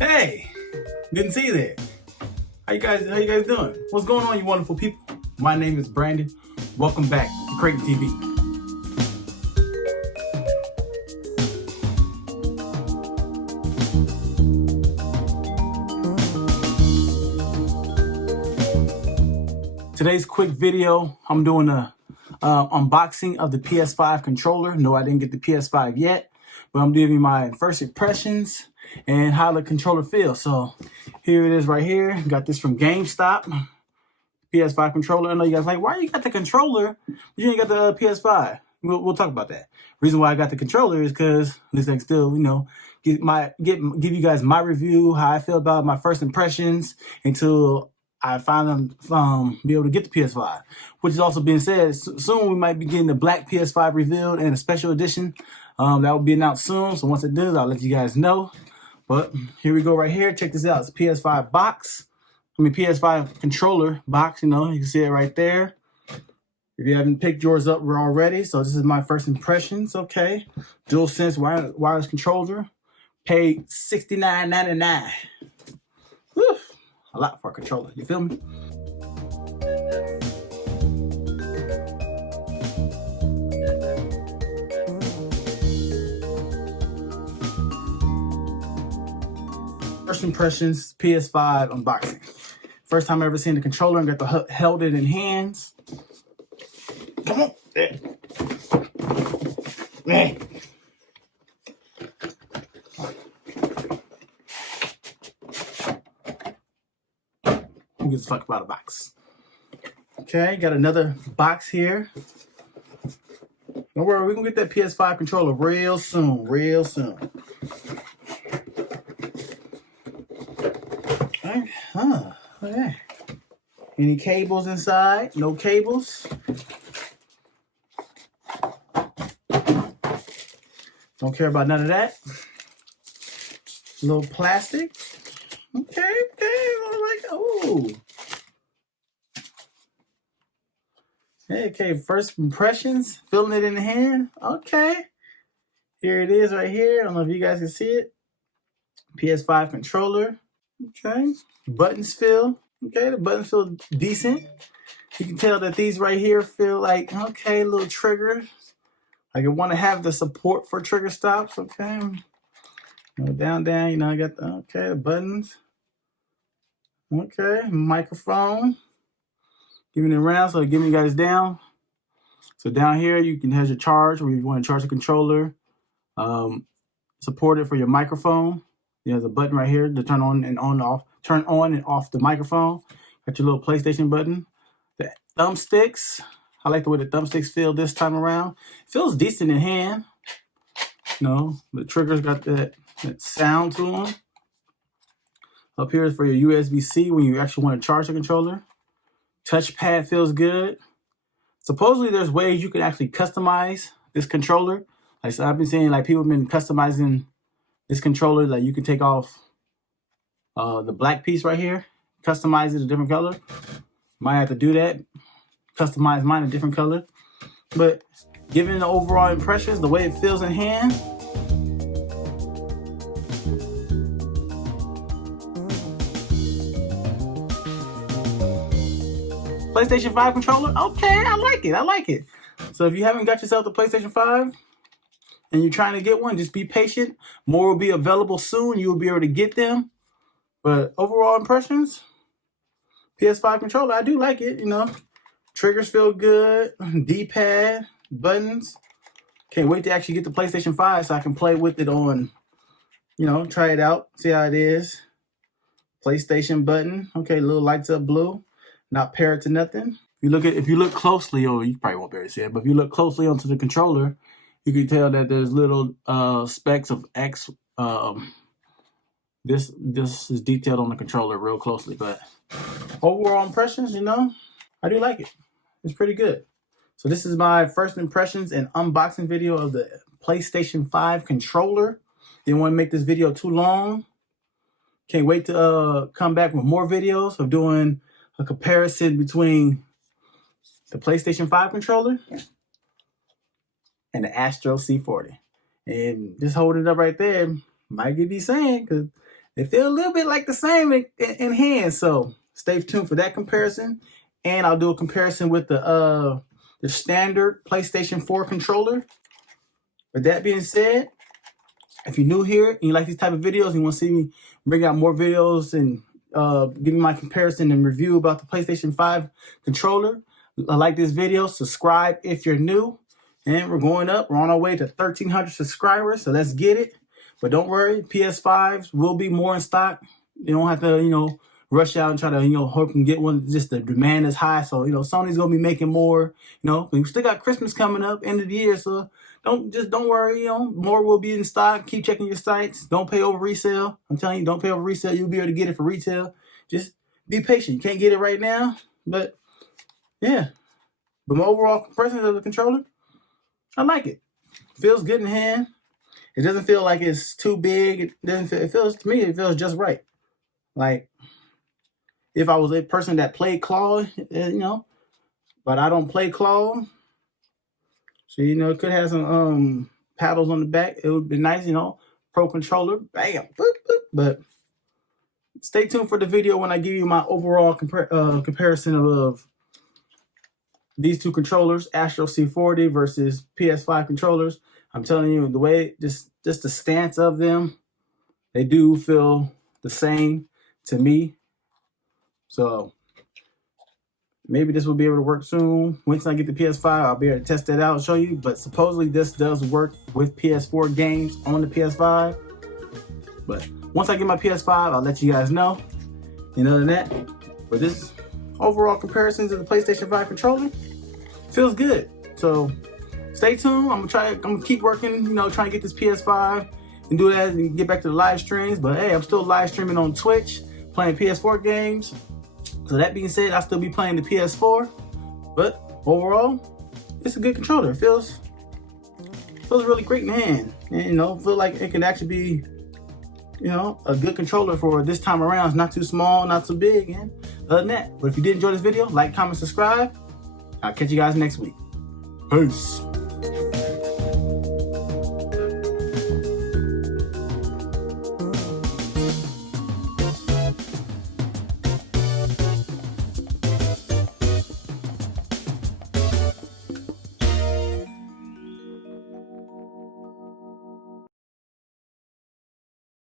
Hey, didn't see you there. How you guys doing? What's going on, you wonderful people? My name is Brandon. Welcome back to Crayton TV. Today's quick video, I'm doing a unboxing of the PS5 controller. No, I didn't get the PS5 yet, but I'm giving my first impressions and how the controller feels. So here it is right here. Got this from GameStop. PS5 controller. I know you guys are like, why you got the controller? You ain't got the PS5. We'll talk about that. Reason why I got the controller is because this thing still, give you guys my review, how I feel about my first impressions until I finally be able to get the PS5. Which is also being said, soon we might be getting the black PS5 revealed and a special edition. That will be announced soon. So once it does, I'll let you guys know. But here we go right here. Check this out. It's a PS5 box. PS5 controller box, you can see it right there. If you haven't picked yours up already, so this is my first impressions, okay. DualSense wireless controller. Paid $69.99. Whew, a lot for a controller, you feel me? First impressions, PS5 unboxing. First time I ever seen the controller and got held it in hands. Come on. There. Hey. Who gives a fuck about a box? Okay, got another box here. Don't worry, we're gonna get that PS5 controller real soon, Okay. Any cables inside? No cables. Don't care about none of that. A little plastic. Okay. Oh. Okay, first impressions. Feeling it in the hand. Okay. Here it is right here. I don't know if you guys can see it. PS5 controller. Okay. Buttons feel. Okay, the buttons feel decent. You can tell that these right here feel like, okay, little triggers. Like I want to have the support for trigger stops, okay. Down, I got the buttons. Okay, microphone. Giving it around, so giving you guys down. So down here, you can have your charge, where you want to charge the controller. Support it for your microphone. There's a button right here to turn on and off the microphone. Got your little PlayStation button. The thumbsticks. I like the way the thumbsticks feel this time around. It feels decent in hand. The triggers got that sound to them. Up here is for your USB-C when you actually want to charge the controller. Touchpad feels good. Supposedly there's ways you can actually customize this controller. Like, so I've been seeing people have been customizing this controller. Like you can take off the black piece right here, customize it a different color. Might have to do that. Customize mine a different color. But given the overall impressions, the way it feels in hand, PlayStation 5 controller, okay, I like it. So if you haven't got yourself the PlayStation 5 and you're trying to get one, just be patient. More will be available soon. You will be able to get them. But overall impressions, PS5 controller, I do like it, Triggers feel good. D-pad, buttons. Can't wait to actually get the PlayStation 5 so I can play with it on, try it out, see how it is. PlayStation button. Okay, little lights up blue. Not paired to nothing. If you look closely, you probably won't be able to see it, but if you look closely onto the controller, you can tell that there's little specks of X. This is detailed on the controller real closely, but overall impressions, I do like it. It's pretty good. So this is my first impressions and unboxing video of the PlayStation 5 controller. Didn't want to make this video too long. Can't wait to come back with more videos of doing a comparison between the PlayStation 5 controller and the Astro C40. And just holding it up right there might give you saying, because They feel a little bit like the same in hand. So stay tuned for that comparison. And I'll do a comparison with the standard PlayStation 4 controller. With that being said, if you're new here and you like these type of videos and you want to see me bring out more videos and give me my comparison and review about the PlayStation 5 controller, like this video, subscribe if you're new. And we're going up. We're on our way to 1,300 subscribers, so let's get it. But don't worry, PS5s will be more in stock. You don't have to, rush out and try to, hope and get one. Just the demand is high, so Sony's gonna be making more. We still got Christmas coming up, end of the year, so don't worry. More will be in stock. Keep checking your sites. Don't pay over resale. I'm telling you, don't pay over resale. You'll be able to get it for retail. Just be patient. You can't get it right now, but yeah. But my overall impression of the controller, I like it. Feels good in hand. It doesn't feel like it's too big. It feels to me, it feels just right. Like if I was a person that played claw, but I don't play claw. So it could have some paddles on the back. It would be nice, pro controller. Bam, boop, boop. But stay tuned for the video when I give you my overall comparison of these two controllers, Astro C40 versus PS5 controllers. I'm telling you, the way, just the stance of them, they do feel the same to me. So maybe this will be able to work soon. Once I get the PS5, I'll be able to test that out and show you. But supposedly this does work with PS4 games on the PS5. But once I get my PS5, I'll let you guys know. And other than that, but this overall comparisons of the PlayStation 5 controller feels good. So stay tuned. I'm gonna keep working, trying to get this PS5 and do that and get back to the live streams. But hey, I'm still live streaming on Twitch, playing PS4 games. So that being said, I'll still be playing the PS4. But overall, it's a good controller. It feels really great in the hand. And feel like it can actually be, a good controller for this time around. It's not too small, not too big. And other than that, but if you did enjoy this video, like, comment, subscribe. I'll catch you guys next week. Peace.